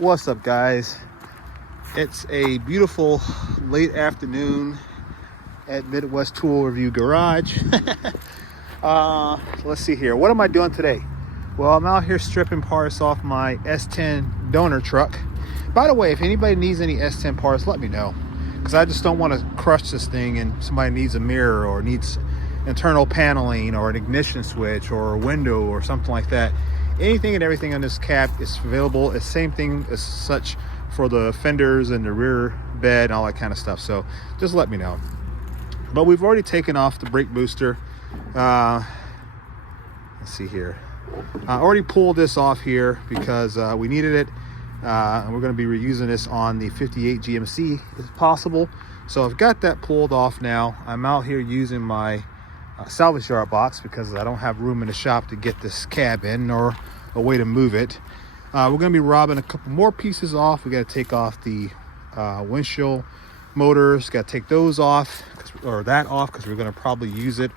What's up, guys? It's a beautiful late afternoon at Midwest Tool Review Garage. Let's see here. What am I doing today? Well, I'm out here stripping parts off my S10 donor truck. By the way, if anybody needs any S10 parts, let me know, because I just don't want to crush this thing and somebody needs a mirror or needs internal paneling or an ignition switch or a window or something like that. Anything and everything on this cab is available. It's same thing as such for the fenders and the rear bed and all that kind of stuff. So just let me know. But we've already taken off the brake booster. Let's see here. I already pulled this off here because we needed it. And we're going to be reusing this on the 58 GMC if possible. So I've got that pulled off now. I'm out here using my salvage yard box because I don't have room in the shop to get this cab in or a way to move it. We're going to be robbing a couple more pieces off. We got to take off the windshield motors. Got to take those off, or that off, because we're going to probably use it,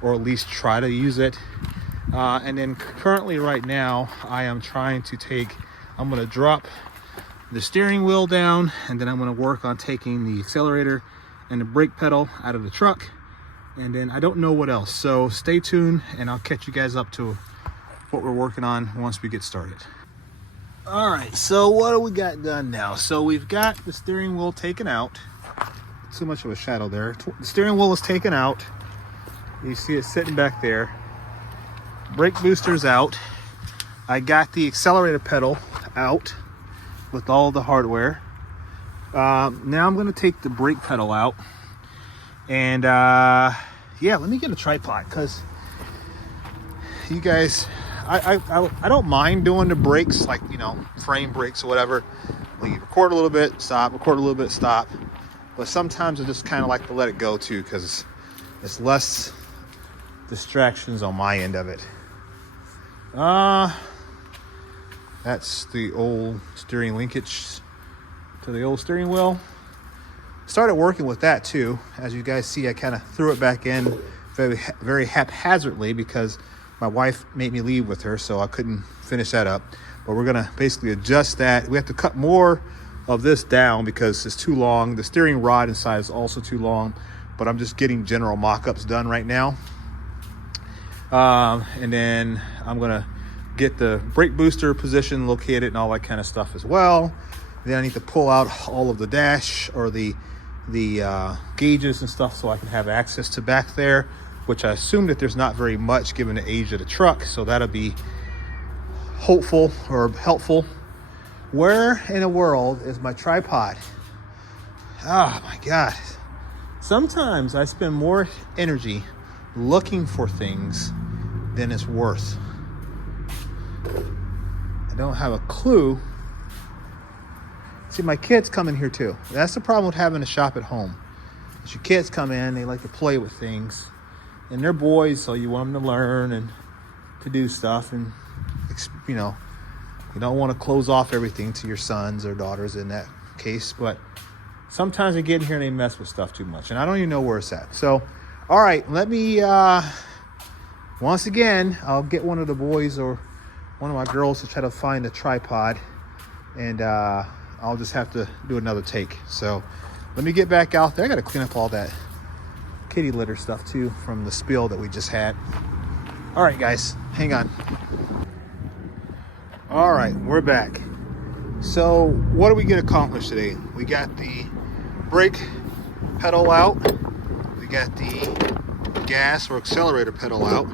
or at least try to use it. And then currently right now I am trying to I'm going to drop the steering wheel down, and then I'm going to work on taking the accelerator and the brake pedal out of the truck. And then I don't know what else. So stay tuned and I'll catch you guys up to what we're working on once we get started. All right, so what do we got done now? So we've got the steering wheel taken out. Too much of a shadow there. The steering wheel is taken out. You see it sitting back there. Brake booster's out. I got the accelerator pedal out with all the hardware. Now I'm going to take the brake pedal out. And yeah, let me get a tripod, because you guys, I don't mind doing the brakes, like, you know, frame brakes or whatever. Well, you record a little bit, stop, record a little bit, stop. But sometimes I just kind of like to let it go too, because it's less distractions on my end of it. That's the old steering linkage to the old steering wheel. Started working with that too. As you guys see, I kind of threw it back in very haphazardly because my wife made me leave with her, so I couldn't finish that up. But we're gonna basically adjust that. We have to cut more of this down because it's too long. The steering rod inside is also too long, but I'm just getting general mock-ups done right now. And then I'm gonna get the brake booster position located and all that kind of stuff as well. Then I need to pull out all of the dash or the gauges and stuff so I can have access to back there, which I assume that there's not very much given the age of the truck, so that'll be hopeful or helpful. Where in the world is my tripod? Oh my God. Sometimes I spend more energy looking for things than it's worth. I don't have a clue. See, my kids come in here too. That's the problem with having a shop at home. As your kids come in, they like to play with things. And they're boys, so you want them to learn and to do stuff. And, you know, you don't want to close off everything to your sons or daughters in that case. But sometimes they get in here and they mess with stuff too much. And I don't even know where it's at. So, all right, let me, once again, I'll get one of the boys or one of my girls to try to find a tripod. And, I'll just have to do another take. So let me get back out there. I got to clean up all that kitty litter stuff too from the spill that we just had. All right, guys, hang on. All right, we're back. So what do we get accomplished today? We got the brake pedal out. We got the gas or accelerator pedal out.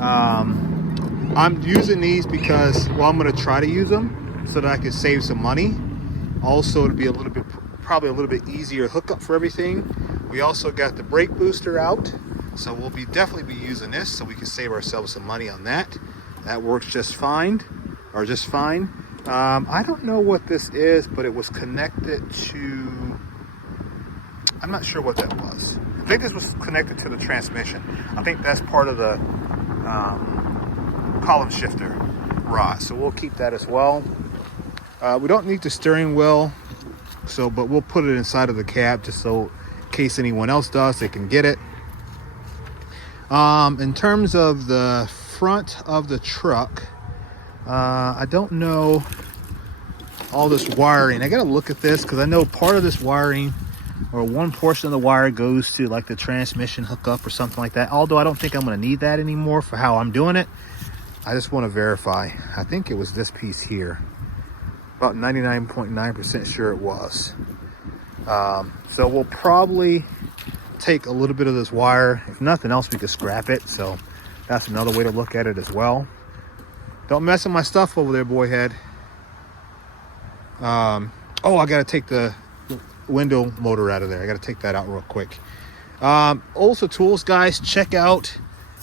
I'm using these because, well, I'm going to try to use them so that I can save some money. Also, it'll be probably a little bit easier hookup for everything. We also got the brake booster out, so we'll definitely be using this so we can save ourselves some money on that. That works just fine, or just fine. I don't know what this is, but it was connected to, I'm not sure what that was. I think this was connected to the transmission. I think that's part of the column shifter rod, so we'll keep that as well. We don't need the steering wheel, but we'll put it inside of the cab just so in case anyone else does, they can get it. In terms of the front of the truck, I don't know all this wiring. I gotta look at this because I know part of this wiring, or one portion of the wire, goes to like the transmission hookup or something like that. Although I don't think I'm gonna need that anymore for how I'm doing it. I just want to verify. I think it was this piece here. About 99.9% sure it was. So we'll probably take a little bit of this wire. If nothing else, we could scrap it. So that's another way to look at it as well. Don't mess with my stuff over there, boy head. Oh, I gotta take the window motor out of there. I gotta take that out real quick. Ulsa Tools, guys, check out.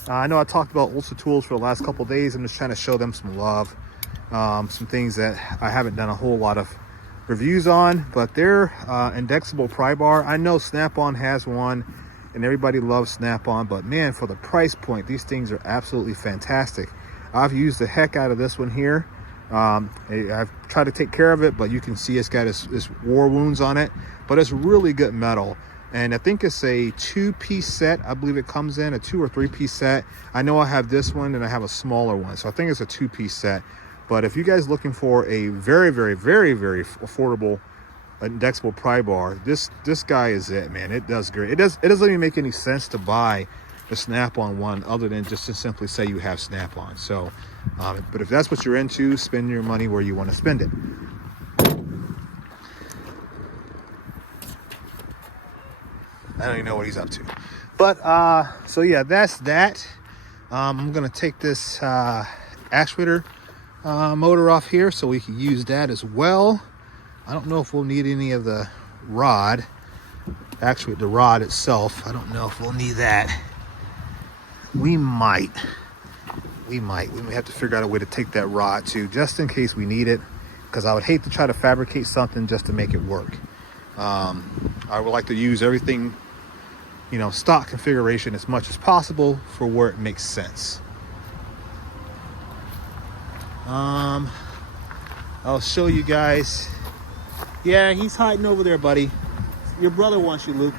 I know I talked about Ulsa Tools for the last couple of days. I'm just trying to show them some love. Some things that I haven't done a whole lot of reviews on, but they're indexable pry bar. I know Snap-on has one and everybody loves Snap-on, but man, for the price point, these things are absolutely fantastic. I've used the heck out of this one here. I've tried to take care of it, but you can see it's got its war wounds on it, but it's really good metal. And I think it's a 2-piece set. I believe it comes in a 2 or 3-piece set. I know I have this one and I have a smaller one, so I think it's a 2-piece set. But if you guys looking for a very, very, very, very affordable indexable pry bar, this guy is it, man. It does great. It doesn't even make any sense to buy the Snap-on one other than just to simply say you have Snap-on. So, but if that's what you're into, spend your money where you want to spend it. I don't even know what he's up to. But, so yeah, that's that. I'm going to take this actuator motor off here so we can use that as well. I don't know if we'll need any of the rod. Actually, the rod itself, I don't know if we'll need that. We might have to figure out a way to take that rod too, just in case we need it, because I would hate to try to fabricate something just to make it work. I would like to use everything, you know, stock configuration as much as possible for where it makes sense. I'll show you guys. Yeah, he's hiding over there, buddy. Your brother wants you, Luke.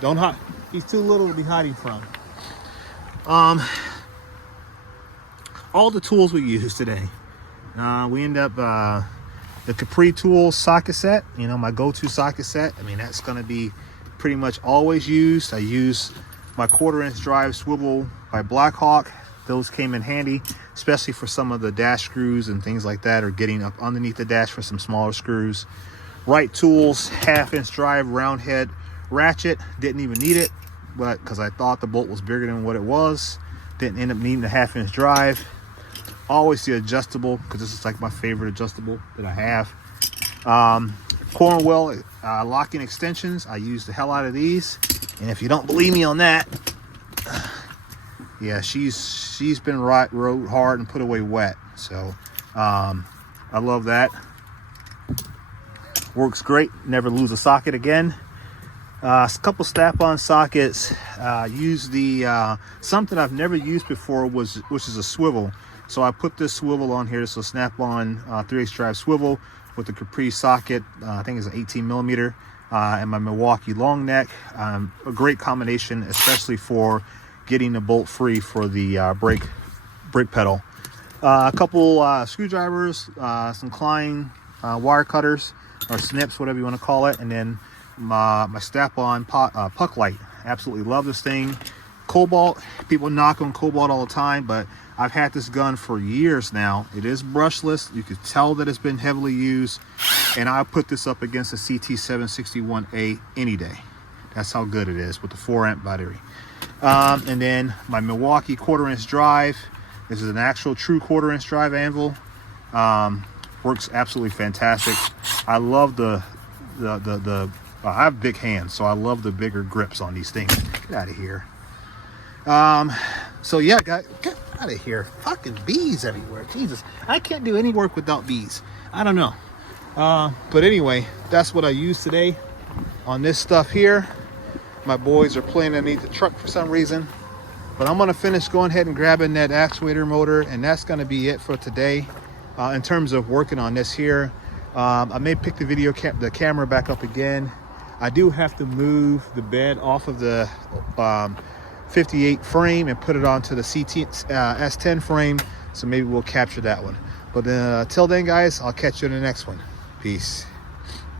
Don't hide. He's too little to be hiding from. All the tools we use today. We end up the Capri tool socket set. You know, my go-to socket set. I mean, that's going to be pretty much always used. I use my 1/4-inch drive swivel by Blackhawk. Those came in handy, especially for some of the dash screws and things like that, or getting up underneath the dash for some smaller screws. Right tools, 1/2-inch drive round head ratchet. Didn't even need it, but because I thought the bolt was bigger than what it was, didn't end up needing a 1/2-inch drive. Always the adjustable, because this is like my favorite adjustable that I have. Cornwell locking extensions. I use the hell out of these, and if you don't believe me on that, yeah, she's been rode hard and put away wet. So I love that. Works great. Never lose a socket again. A couple Snap-on sockets. Use the something I've never used before, which is a swivel. So I put this swivel on here. So Snap-on 3/8 drive swivel with the Capri socket. I think it's an 18mm, and my Milwaukee long neck. A great combination, especially for getting the bolt free for the brake pedal. A couple screwdrivers, some Klein wire cutters or snips, whatever you want to call it, and then my Snap-on puck light. Absolutely love this thing. Cobalt. People knock on Cobalt all the time, but I've had this gun for years now. It is brushless. You can tell that it's been heavily used, and I put this up against a CT761A any day. That's how good it is with the 4-amp battery. And then my Milwaukee 1/4-inch drive. This is an actual true 1/4-inch drive anvil. Works absolutely fantastic. I love I have big hands, so I love the bigger grips on these things. Get out of here. So yeah, get out of here. Fucking bees everywhere. Jesus, I can't do any work without bees. I don't know. But anyway, that's what I use today on this stuff here. My boys are playing underneath the truck for some reason, but I'm gonna finish going ahead and grabbing that actuator motor, and that's gonna be it for today in terms of working on this here. I may pick the camera back up again. I do have to move the bed off of the 58 frame and put it onto the S10 frame, so maybe we'll capture that one. But till then, guys, I'll catch you in the next one. Peace.